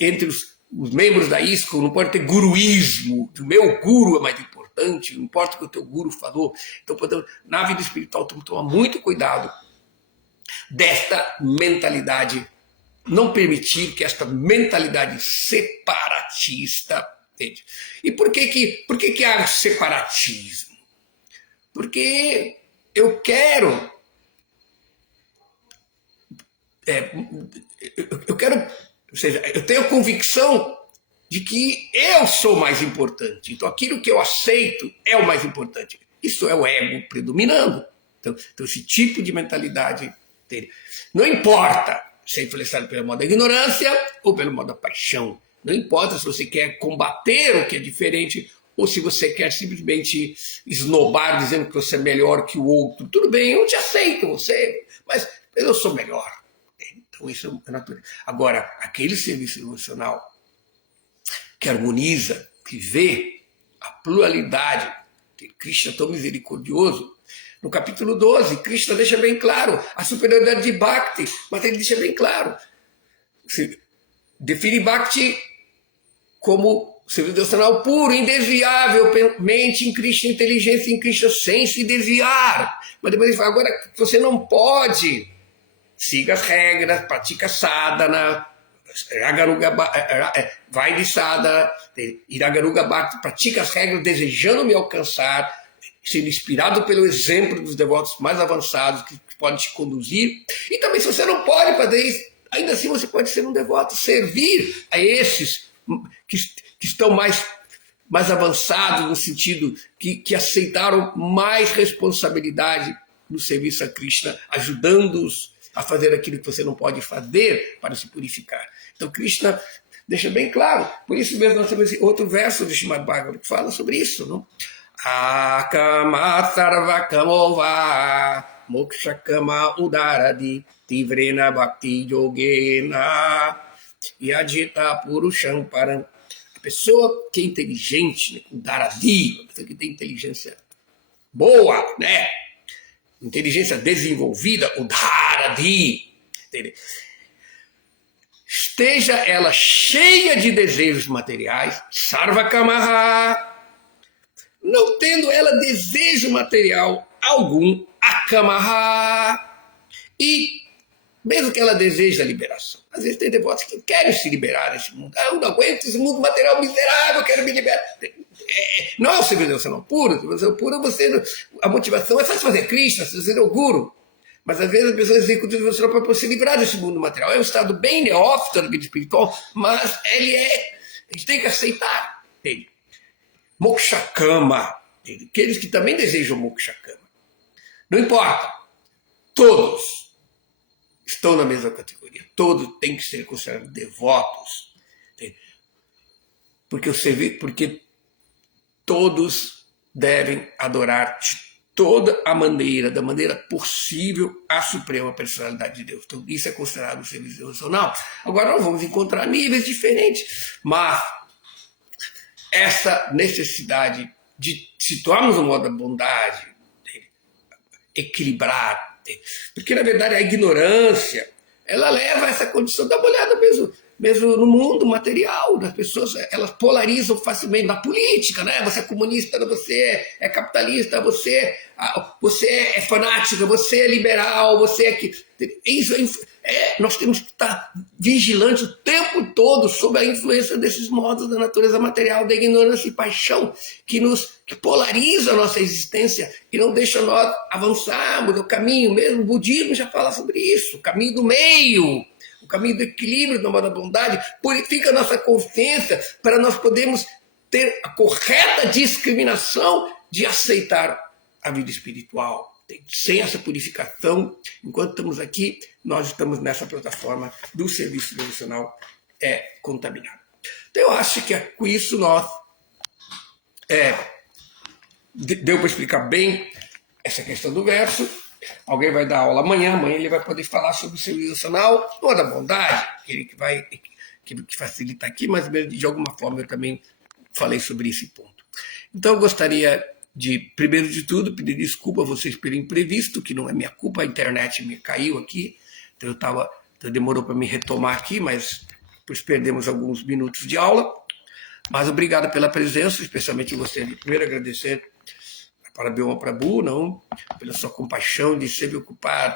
entre os membros da ISKCON, não pode ter guruísmo, o meu guru é mais importante, não importa o que o teu guru falou. Então, na vida espiritual, temos que tomar muito cuidado desta mentalidade, não permitir que esta mentalidade separatista, entende? E por que há separatismo? Porque eu quero, ou seja, eu tenho a convicção de que eu sou mais importante. Então, aquilo que eu aceito é o mais importante. Isso é o ego predominando. Então esse tipo de mentalidade, não importa se é influenciado pelo modo da ignorância ou pelo modo da paixão. Não importa se você quer combater o que é diferente ou se você quer simplesmente esnobar dizendo que você é melhor que o outro. Tudo bem, eu te aceito você, mas eu sou melhor. Então isso é natural. Agora, aquele serviço devocional que harmoniza, que vê a pluralidade, Krishna é tão misericordioso. No capítulo 12, Krishna deixa bem claro a superioridade de Bhakti, mas ele deixa bem claro. Define Bhakti como serviço devocional puro, indesviavelmente em Krishna inteligência, em Krishna sem se desviar. Mas depois ele fala, agora você não pode, siga as regras, pratica sadhana, vai de sadhana, Iragaruga Bhakti, pratica as regras desejando me alcançar, sendo inspirado pelo exemplo dos devotos mais avançados que podem te conduzir. E também, se você não pode fazer isso, ainda assim você pode ser um devoto, servir a esses que estão mais avançados, no sentido que aceitaram mais responsabilidade no serviço a Krishna, ajudando-os a fazer aquilo que você não pode fazer para se purificar. Então, Krishna deixa bem claro. Por isso mesmo nós temos esse outro verso do Srimad Bhagavatam que fala sobre isso, não? Akama sarvakamova mokshakama udaradi tivrena bhakti yogena yajita purusham param. A pessoa que é inteligente, né, com daradi, a pessoa que tem inteligência boa, né? Inteligência desenvolvida, o daradi, entendeu? Esteja ela cheia de desejos materiais, sarvakamaha, não tendo ela desejo material algum, akamaha, e mesmo que ela deseje a liberação. Às vezes tem devotos que querem se liberar desse mundo. Eu não aguento esse mundo material miserável, eu quero me liberar. Não é o serviço devocional puro. O serviço devocional puro, a motivação é fácil fazer Krishna, fazer o guru. Mas às vezes as pessoas executam o devocional para se livrar desse mundo material. É um estado bem neófito da vida espiritual, mas a gente tem que aceitar ele. Mokshakama, aqueles que também desejam Mokshakama. Não importa, todos estão na mesma categoria, todos têm que ser considerados devotos. porque todos devem adorar de toda a maneira, da maneira possível, a suprema personalidade de Deus. Então, isso é considerado um serviço devocional. Agora, nós vamos encontrar níveis diferentes, mas essa necessidade de situarmos no modo da bondade, equilibrar, porque, na verdade, a ignorância, ela leva a essa condição. Dá uma olhada mesmo no mundo material, das pessoas, elas polarizam facilmente na política, né? Você é comunista, você é capitalista, você é fanática, você é liberal, você é nós temos que estar vigilantes o tempo todo sobre a influência desses modos da natureza material, da ignorância e paixão, que polariza a nossa existência e não deixa nós avançarmos no caminho. Mesmo o budismo já fala sobre isso, o caminho do meio, o caminho do equilíbrio, do modo da bondade, purifica a nossa consciência para nós podermos ter a correta discriminação de aceitar a vida espiritual. Sem essa purificação, enquanto estamos aqui, nós estamos nessa plataforma do serviço devocional contaminado. Então eu acho que com isso nós deu para explicar bem essa questão do verso. Alguém vai dar aula amanhã ele vai poder falar sobre o serviço devocional ou da bondade, que facilita aqui, mas de alguma forma eu também falei sobre esse ponto. Então eu gostaria de, primeiro de tudo, pedir desculpa a vocês pelo imprevisto, que não é minha culpa, a internet me caiu aqui, então demorou para me retomar aqui, mas depois perdemos alguns minutos de aula. Mas obrigado pela presença, especialmente eu gostaria de primeiro agradecer para Bioma Prabhu, não, pela sua compaixão de sempre ocupar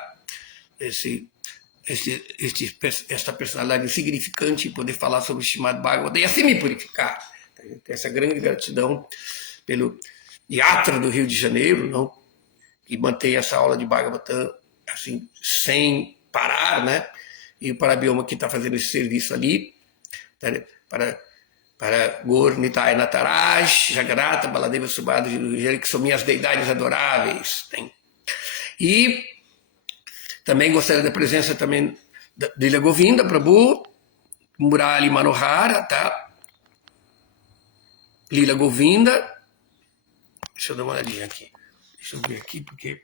esta personalidade insignificante e poder falar sobre o Srimad Bhagavatam e assim me purificar. Tenho essa grande gratidão pelo Yatra do Rio de Janeiro, não, que mantém essa aula de Bhagavatam assim, sem parar, né? E o Parabioma que está fazendo esse serviço ali, para Gaur Nitai Nataraj, Jagrata, Baladeva Subhadra, que são minhas deidades adoráveis. Tem. E também gostaria da presença também de Lila Govinda Prabhu, Murali Manohara, tá? Lila Govinda. Deixa eu dar uma olhadinha aqui. Deixa eu ver aqui, porque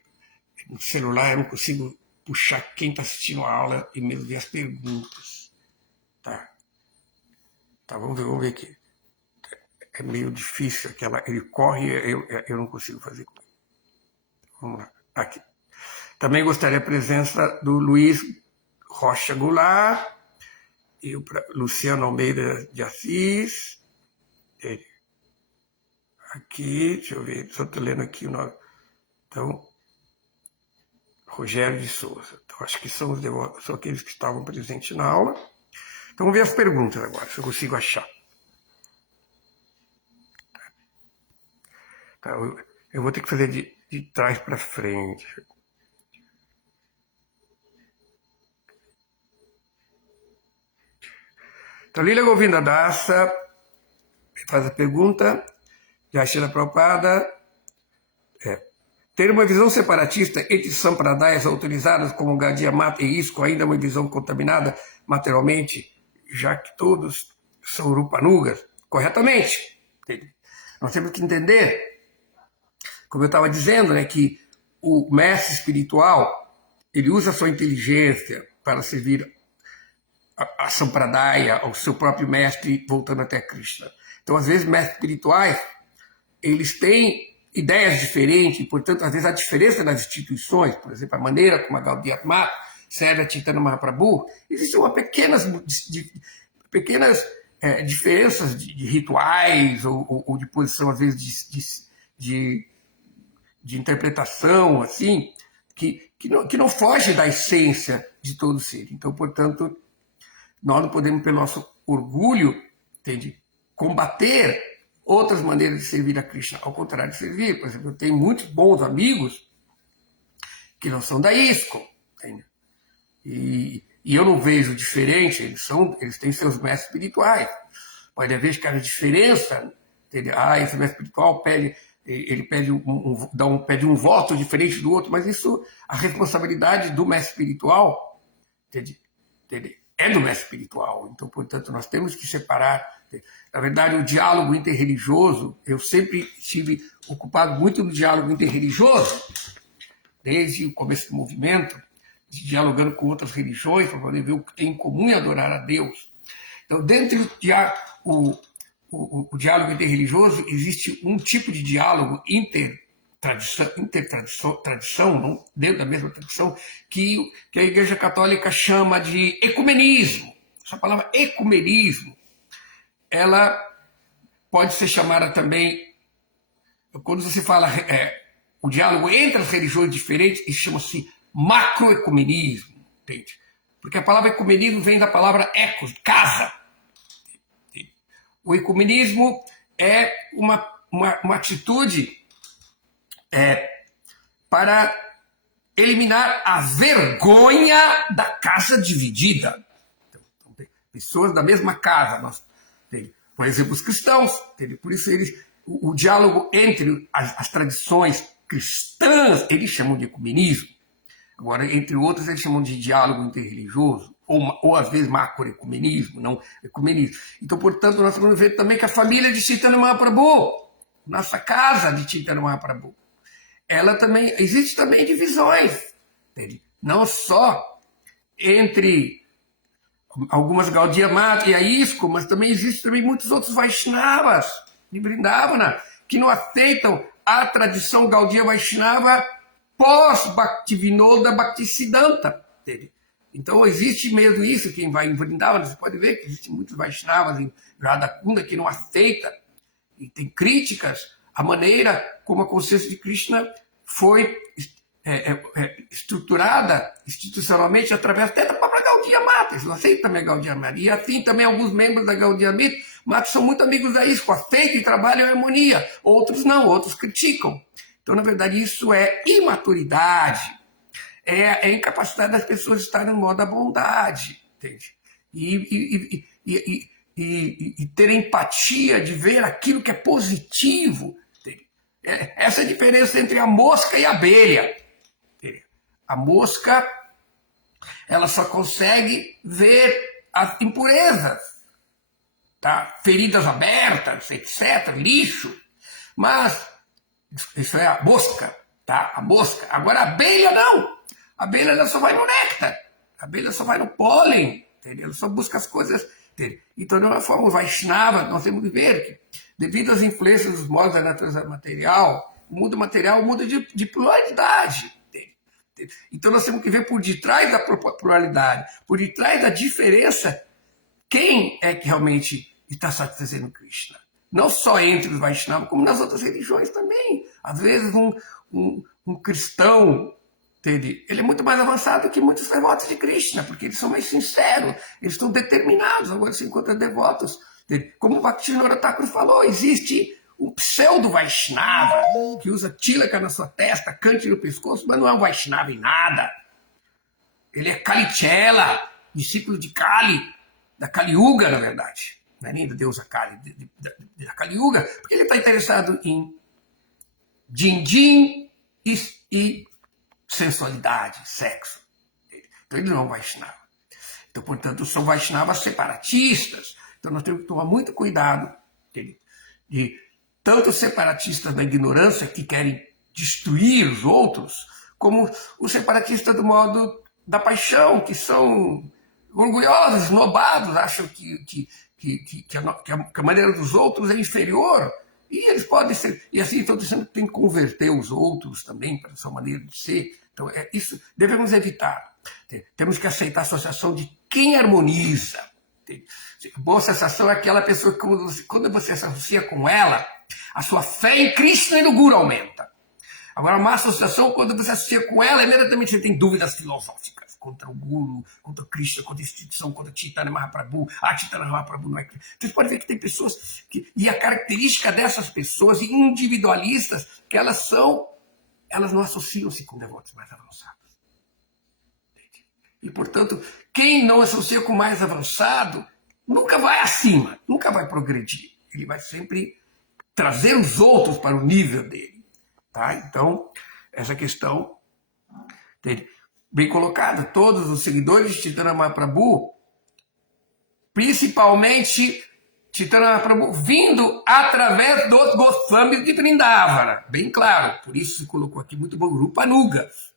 no celular eu não consigo puxar quem está assistindo a aula e mesmo ver as perguntas. Tá, vamos ver aqui. É meio difícil, ele corre e eu não consigo fazer. Vamos lá, aqui. Também gostaria da presença do Luiz Rocha Goulart e o Luciano Almeida de Assis. Aqui, deixa eu ver, só estou lendo aqui o nome. Então, Rogério de Souza. Então, acho que são aqueles que estavam presentes na aula. Então, vamos ver as perguntas agora, se eu consigo achar. Tá, eu vou ter que fazer de trás para frente. Então, Lila Govinda Dasa faz a pergunta. Jashila Prabhupada, ter uma visão separatista entre sampradayas autorizadas como Gaudiya Mata e ISKCON ainda é uma visão contaminada materialmente, já que todos são Rupanugas, corretamente. Nós temos que entender, como eu estava dizendo, né, que o mestre espiritual ele usa a sua inteligência para servir a sampradaya, ao seu próprio mestre, voltando até Krishna. Então, às vezes, mestres espirituais eles têm ideias diferentes, e, portanto, às vezes há diferença nas instituições, por exemplo, a maneira como a Gaudiya Mata serve a Chaitanya Mahaprabhu, existem pequenas diferenças de rituais ou de posição, às vezes, de interpretação, assim, que não foge da essência de todo ser. Então, portanto, nós não podemos, pelo nosso orgulho, combater outras maneiras de servir a Krishna, ao contrário de servir. Por exemplo, eu tenho muitos bons amigos que não são da ISKCON. E eu não vejo diferente, eles têm seus mestres espirituais. Pode haver cada diferença. Esse mestre espiritual pede um voto diferente do outro, mas isso, a responsabilidade do mestre espiritual é do mestre espiritual. Então, portanto, nós temos que separar. Na verdade, o diálogo interreligioso, eu sempre estive ocupado muito no diálogo interreligioso, desde o começo do movimento, dialogando com outras religiões, para poder ver o que tem em comum e adorar a Deus. Então, dentro do o diálogo interreligioso, existe um tipo de diálogo intertradição, não, dentro da mesma tradição, que a Igreja Católica chama de ecumenismo. Essa palavra ecumenismo, ela pode ser chamada também, quando você fala o diálogo entre as religiões diferentes, isso chama-se macroecumenismo, entende? Porque a palavra ecumenismo vem da palavra ecos, casa. O ecumenismo é uma atitude para eliminar a vergonha da casa dividida. Então, tem pessoas da mesma casa, por exemplo, os cristãos, por isso o diálogo entre as tradições cristãs, eles chamam de ecumenismo. Agora, entre outros, eles chamam de diálogo interreligioso, ou às vezes macroecumenismo, não ecumenismo. Então, portanto, nós vamos ver também que a família de Chaitanya Mahaprabhu, nossa casa de Chaitanya Mahaprabhu, ela também, existe também divisões, entende? Não só entre algumas Gaudiya Mata e a ISKCON, mas também existem também muitos outros Vaishnavas de Vrindavana que não aceitam a tradição Gaudiya Vaishnava pós-Bhaktivinoda Bhaktisiddhanta. Então existe mesmo isso, quem vai em Vrindavana, você pode ver que existem muitos Vaishnavas em Radhakunda que não aceita e tem críticas à maneira como a consciência de Krishna foi estruturada institucionalmente através até da própria Gaudiya Mata. Eles não aceitam também a Gaudiya Mata. E assim também alguns membros da Gaudiya Mata são muito amigos da ISKCON, aceitam e trabalham em harmonia. Outros não, outros criticam. Então, na verdade, isso é imaturidade, é a incapacidade das pessoas estarem no modo da bondade, entende? E ter empatia de ver aquilo que é positivo. Entende? Essa é a diferença entre a mosca e a abelha. Entende? A mosca, ela só consegue ver as impurezas, tá? Feridas abertas, etc., lixo, mas isso é a mosca, tá? A mosca. Agora a abelha não. A abelha ela só vai no néctar. A abelha só vai no pólen. Entendeu? Ela só busca as coisas. Entendeu? Então, de uma forma Vaishnava, nós temos que ver que, devido às influências dos modos da natureza material, o mundo material muda de pluralidade. Entendeu? Então, nós temos que ver por detrás da pluralidade, por detrás da diferença, quem é que realmente está satisfazendo Krishna. Não só entre os Vaishnavas, como nas outras religiões também. Às vezes um cristão, entende? Ele é muito mais avançado que muitos devotos de Krishna, porque eles são mais sinceros, eles estão determinados. Agora se encontra devotos. Entende? Como o Bhaktivinoda Thakur falou, existe um pseudo-Vaishnava que usa tilaka na sua testa, cante no pescoço, mas não é um Vaishnava em nada. Ele é Kalichela, discípulo de Kali, da Kali Yuga, na verdade. Não é nem da deusa Kali, da Kali Yuga, porque ele está interessado em din-din e sensualidade, sexo. Então ele não é um Vaishnava. Então, portanto, são Vaishnavas separatistas. Então nós temos que tomar muito cuidado de tanto separatistas da ignorância que querem destruir os outros, como os separatistas do modo da paixão, que são orgulhosos, esnobados, acham que a maneira dos outros é inferior. E eles podem ser, e assim estão dizendo que tem que converter os outros também para essa maneira de ser. Então, isso devemos evitar. Temos que aceitar a associação de quem harmoniza. Boa associação é aquela pessoa que, quando você se associa com ela, a sua fé em Krishna e no Guru aumenta. Agora, uma associação, quando você associa com ela, imediatamente você tem dúvidas filosóficas contra o Guru, contra o Krishna, contra a instituição, contra Chaitanya Mahaprabhu. Chaitanya Mahaprabhu não é Krishna. Você pode ver que tem pessoas e a característica dessas pessoas individualistas, que elas não associam-se com devotos mais avançados. E, portanto, quem não associa com o mais avançado nunca vai acima, nunca vai progredir. Ele vai sempre trazer os outros para o nível dele. Tá? Então, essa questão bem colocada. Todos os seguidores de Chaitanya Mahaprabhu, principalmente Chaitanya Mahaprabhu vindo através dos Goswamis de Vrindavana, bem claro, por isso se colocou aqui muito bom, Rupanugas,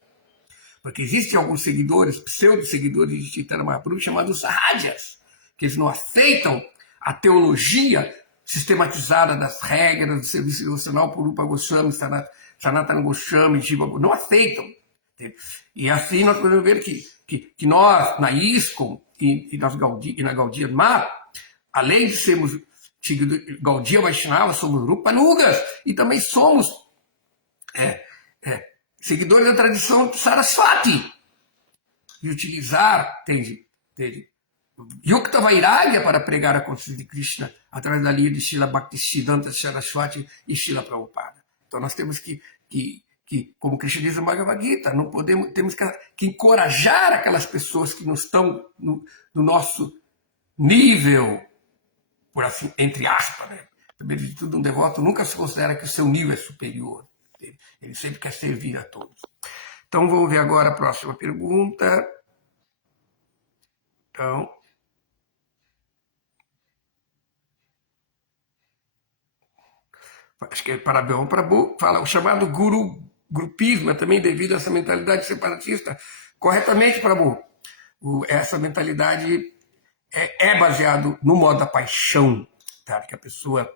porque existem alguns seguidores, pseudo-seguidores de Chaitanya Mahaprabhu chamados Sahajas, que eles não aceitam a teologia sistematizada das regras do serviço devocional por Rupa Goswami, Sanatana Goswami, Jiva, não aceitam. E assim nós podemos ver que nós, na ISKCON e na Gaudiya Math, além de sermos Gaudiya Vaishnava, somos Rupanugas e também somos seguidores da tradição de Saraswati, de utilizar, entende? Yukta Vairagya para pregar a consciência de Krishna através da linha de Srila Bhaktisiddhanta Saraswati e Srila Prabhupada. Então nós temos que como Krishna diz no Bhagavad Gita, não podemos, temos que encorajar aquelas pessoas que não estão no nosso nível, por assim, entre aspas, né? Primeiro de tudo, um devoto nunca se considera que o seu nível é superior. Ele sempre quer servir a todos. Então vamos ver agora a próxima pergunta. Então, acho que é Parabéu Prabhu, fala, o chamado grupismo é também devido a essa mentalidade separatista. Corretamente, Prabhu, essa mentalidade é baseado no modo da paixão, tá? Que a pessoa...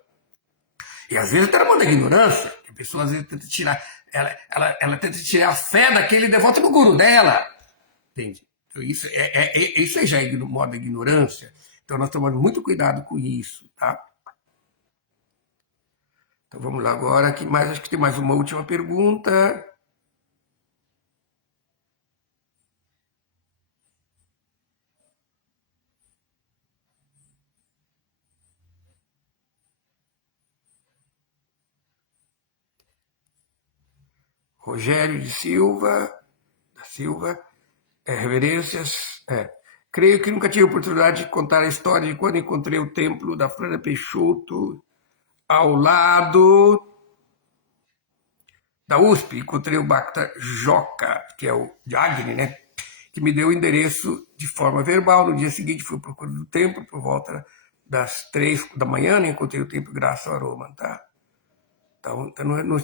E às vezes até no modo da ignorância, que a pessoa às vezes tenta tirar... Ela tenta tirar a fé daquele devoto do guru dela, entende? Então isso já é no modo da ignorância. Então nós tomamos muito cuidado com isso, tá? Então vamos lá agora, acho que tem mais uma última pergunta. Rogério da Silva, reverências. Creio que nunca tive a oportunidade de contar a história de quando encontrei o templo da Frana Peixoto ao lado da USP. Encontrei o Bhakta Joca, que é o de Agni, né? Que me deu o endereço de forma verbal. No dia seguinte fui procurar o templo por volta das 3 da manhã, né? Encontrei o templo graças ao aroma, tá? Então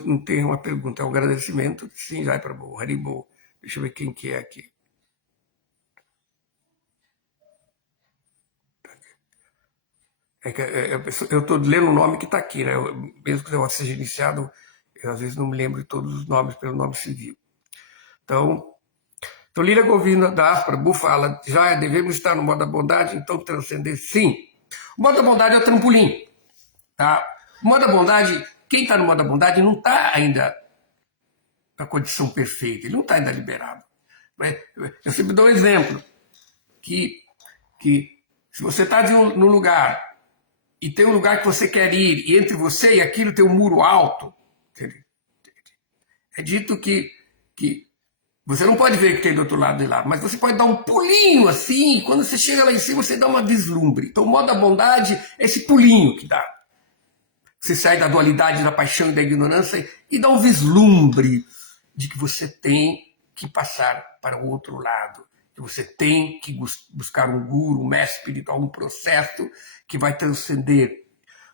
não tem uma pergunta, é um agradecimento. Sim, vai para o Haribo. Deixa eu ver quem que é aqui. Eu estou lendo o nome que está aqui, né? Mesmo que o negócio seja iniciado, eu às vezes não me lembro de todos os nomes pelo nome civil. Então Lila Govinda Das Prabhu fala, já devemos estar no modo da bondade, então transcender, sim. O modo da bondade é o trampolim, tá? O modo da bondade, quem está no modo da bondade não está ainda na condição perfeita, ele não está ainda liberado. Eu sempre dou um exemplo, que se você está num lugar e tem um lugar que você quer ir, e entre você e aquilo tem um muro alto, é dito que você não pode ver o que tem do outro lado de lá, mas você pode dar um pulinho assim, e quando você chega lá em cima, você dá uma vislumbre. Então o modo da bondade é esse pulinho que dá. Você sai da dualidade, da paixão e da ignorância e dá um vislumbre de que você tem que passar para o outro lado, que você tem que buscar um guru, um mestre espiritual, um processo que vai transcender.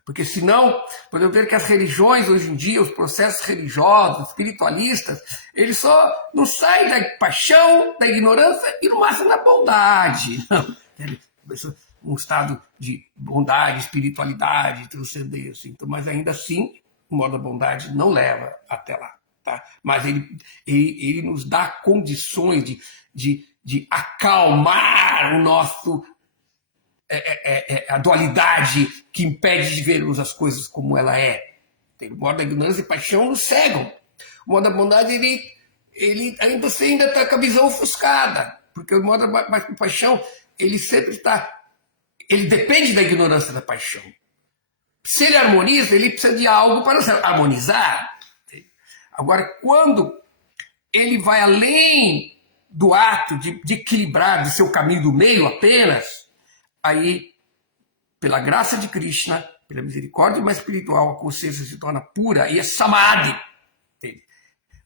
Porque senão, podemos ver que as religiões hoje em dia, os processos religiosos, espiritualistas, eles só não saem da paixão, da ignorância e no máximo da bondade. Não. Um estado de bondade, espiritualidade, transcendência. Então, mas ainda assim, o modo da bondade não leva até lá. Tá? Mas ele nos dá condições de acalmar o nosso... a dualidade que impede de vermos as coisas como ela é. O modo da ignorância e paixão nos cegam. O modo da bondade, você ainda está com a visão ofuscada, porque o modo da paixão, ele sempre está... Ele depende da ignorância e da paixão. Se ele harmoniza, ele precisa de algo para harmonizar. Agora, quando ele vai além do ato de equilibrar, de ser o caminho do meio apenas, aí, pela graça de Krishna, pela misericórdia mais espiritual, a consciência se torna pura e é samadhi. Entende?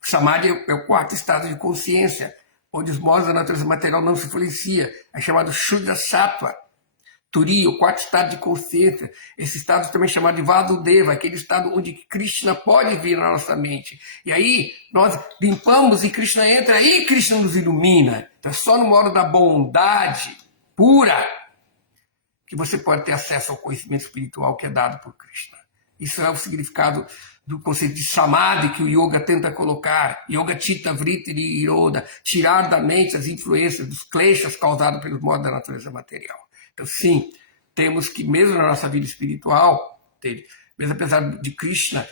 O samadhi é o quarto estado de consciência, onde os modos da natureza material não se influenciam. É chamado Shuddha Sattva. Turiya, o quarto estado de consciência. Esse estado também chamado de Vasudeva, aquele estado onde Krishna pode vir na nossa mente. E aí nós limpamos e Krishna entra e Krishna nos ilumina. Então é só no modo da bondade pura que você pode ter acesso ao conhecimento espiritual que é dado por Krishna. Isso é o significado do conceito de samadhi que o yoga tenta colocar. Yoga chitta vritti nirodha, tirar da mente as influências dos kleshas causados pelos modos da natureza material. Então, sim, temos que, mesmo na nossa vida espiritual, mesmo apesar de Krishna,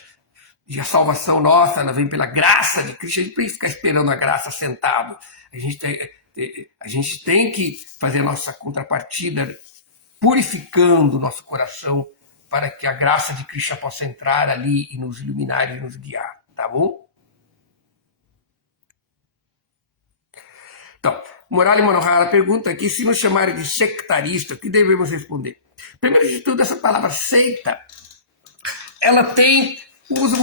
de a salvação nossa, ela vem pela graça de Krishna, a gente não tem que ficar esperando a graça sentado. A gente tem que fazer a nossa contrapartida purificando o nosso coração para que a graça de Krishna possa entrar ali e nos iluminar e nos guiar, tá bom? Então, Murali Manohara pergunta aqui, se nos chamarem de sectarista, o que devemos responder? Primeiro de tudo, essa palavra seita, ela tem um uso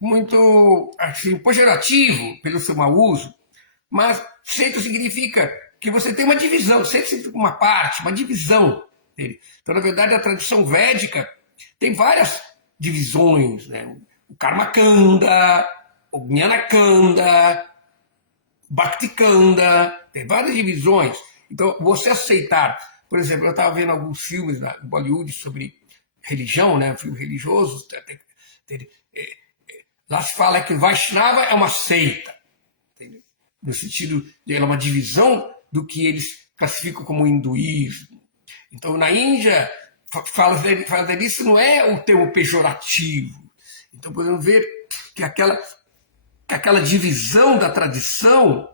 muito assim, pejorativo pelo seu mau uso, mas seita significa que você tem uma divisão, seita significa uma parte, uma divisão dele. Então, na verdade, a tradição védica tem várias divisões, né? O Karmakanda, o Jnanakanda, o Bhaktikanda, tem várias divisões. Então, você aceitar, por exemplo, eu estava vendo alguns filmes em Bollywood sobre religião, né? Filme religioso, lá se fala que o Vaishnava é uma seita, entendeu? No sentido de ela é uma divisão do que eles classificam como hinduísmo. Então, na Índia, falar disso não é o termo pejorativo. Então, podemos ver que aquela divisão da tradição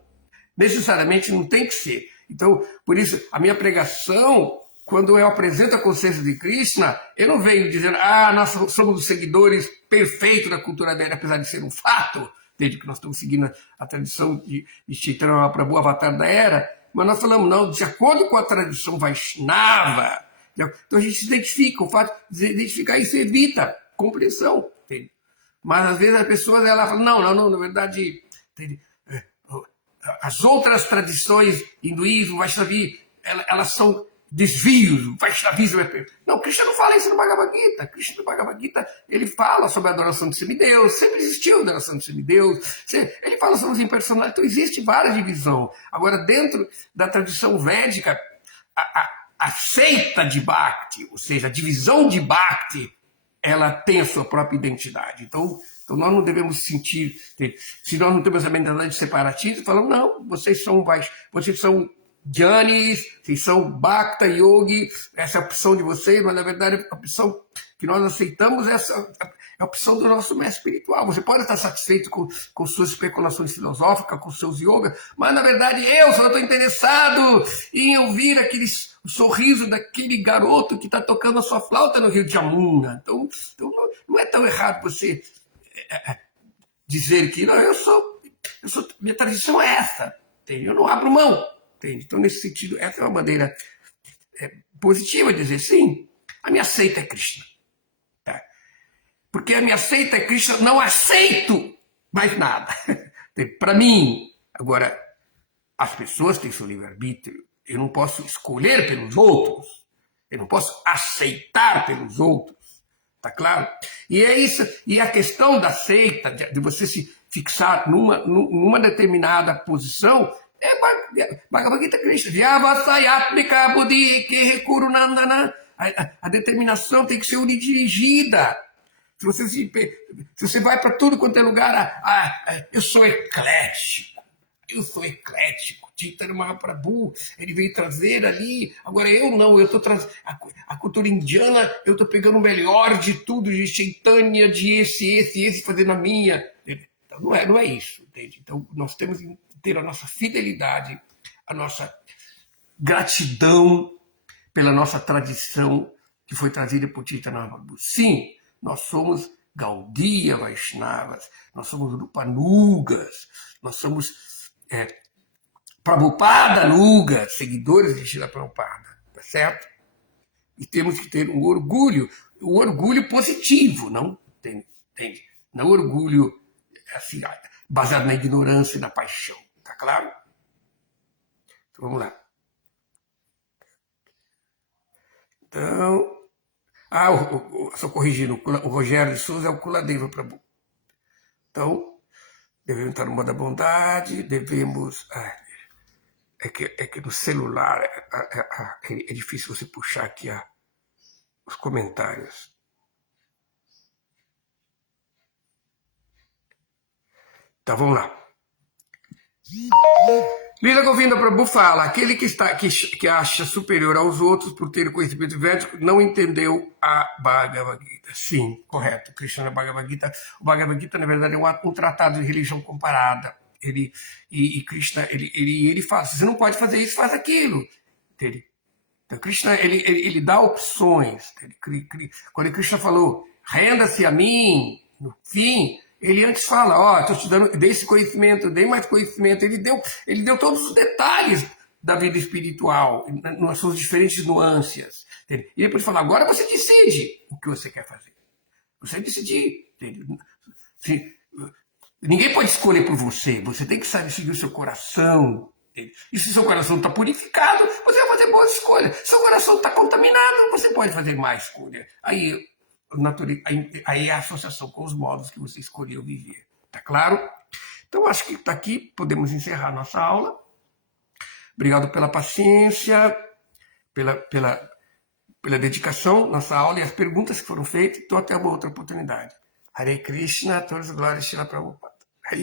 necessariamente não tem que ser. Então, por isso, a minha pregação, quando eu apresento a consciência de Krishna, eu não venho dizendo, nós somos os seguidores perfeitos da cultura dele, apesar de ser um fato, desde que nós estamos seguindo a tradição de Chaitanya Mahaprabhu, Avatar da Era, mas nós falamos, não, de acordo com a tradição Vaishnava. Então a gente se identifica, o fato de se identificar isso evita compreensão. Entende? Mas às vezes as pessoas falam, não, na verdade, entende? As outras tradições, hinduísmo, Vaishnavismo, elas são desvios, o Vaishnavismo é perfeito. Não, Krishna não fala isso no Bhagavad Gita. Krishna no Bhagavad Gita, ele fala sobre a adoração de semideus, sempre existiu a adoração de semideus, ele fala sobre os impersonais, então existe várias divisões. Agora, dentro da tradição védica, a seita de Bhakti, ou seja, a divisão de Bhakti, ela tem a sua própria identidade. Então nós não devemos sentir, se nós não temos a mentalidade separatismo, falamos, não, vocês são Jnanis, vocês são Bhakta, Yogi, essa é a opção de vocês, mas na verdade a opção que nós aceitamos é a opção do nosso mestre espiritual. Você pode estar satisfeito com suas especulações filosóficas, com seus yogas, mas na verdade eu só estou interessado em ouvir o sorriso daquele garoto que está tocando a sua flauta no Rio de Jamuna. Então não é tão errado você dizer que não, minha tradição é essa, entende? Eu não abro mão. Entende? Então, nesse sentido, essa é uma maneira positiva de dizer, sim, a minha seita é Krishna. Tá? Porque a minha seita é Krishna, não aceito mais nada. Para mim, agora, as pessoas têm seu livre-arbítrio. Eu não posso escolher pelos outros. Eu não posso aceitar pelos outros. Tá claro? E é isso. E a questão da seita, de você se fixar numa determinada posição, Bhagavad Gita Krishna. Vyavasayatmika buddhi recuro nandana. A determinação tem que ser unidirigida. Se você vai para tudo quanto é lugar, eu sou eclético. Chaitanya Mahaprabhu, ele veio trazer ali. Agora eu não, eu estou trazendo a cultura indiana, eu estou pegando o melhor de tudo, de Chaitanya, de esse, fazendo a minha. Então, não é isso, entende? Então nós temos que ter a nossa fidelidade, a nossa gratidão pela nossa tradição que foi trazida por Chaitanya Mahaprabhu. Sim, nós somos Gaudiya Vaishnavas, nós somos Rupanugas, nós somos Prabhupada Nugas, seguidores de Srila Prabhupada, tá certo? E temos que ter um orgulho positivo, não? Entende? Não orgulho assim, baseado na ignorância e na paixão. Tá claro? Então, vamos lá. Então, só corrigindo, o Rogério de Souza é o Kuladeva Prabhu. Então, devemos estar no modo da bondade, devemos... É que no celular é difícil você puxar aqui os comentários. Então, vamos lá. Lila Govinda Prabhu fala, aquele que acha superior aos outros por ter conhecimento védico não entendeu a Bhagavad Gita. Sim, correto. Krishna Bhagavad Gita. O Bhagavad Gita, na verdade, é um tratado de religião comparada. Krishna, ele fala, você não pode fazer isso, faz aquilo. Então, Krishna, ele dá opções. Quando Krishna falou, renda-se a mim, no fim... Ele antes fala, estou te dando, dei esse conhecimento, dei mais conhecimento. Ele deu todos os detalhes da vida espiritual, nas suas diferentes nuances. Entende? E depois fala, agora você decide o que você quer fazer. Você decidir. Ninguém pode escolher por você. Você tem que saber seguir o seu coração. Entende? E se seu coração está purificado, você vai fazer boas escolhas. Se seu coração está contaminado, você pode fazer mais escolha. Aí é a associação com os modos que você escolheu viver. Tá claro? Então, acho que está aqui, podemos encerrar nossa aula. Obrigado pela paciência, pela dedicação, nossa aula e as perguntas que foram feitas. Então, até uma outra oportunidade. Hare Krishna, todas as glórias, Shila Prabhupada.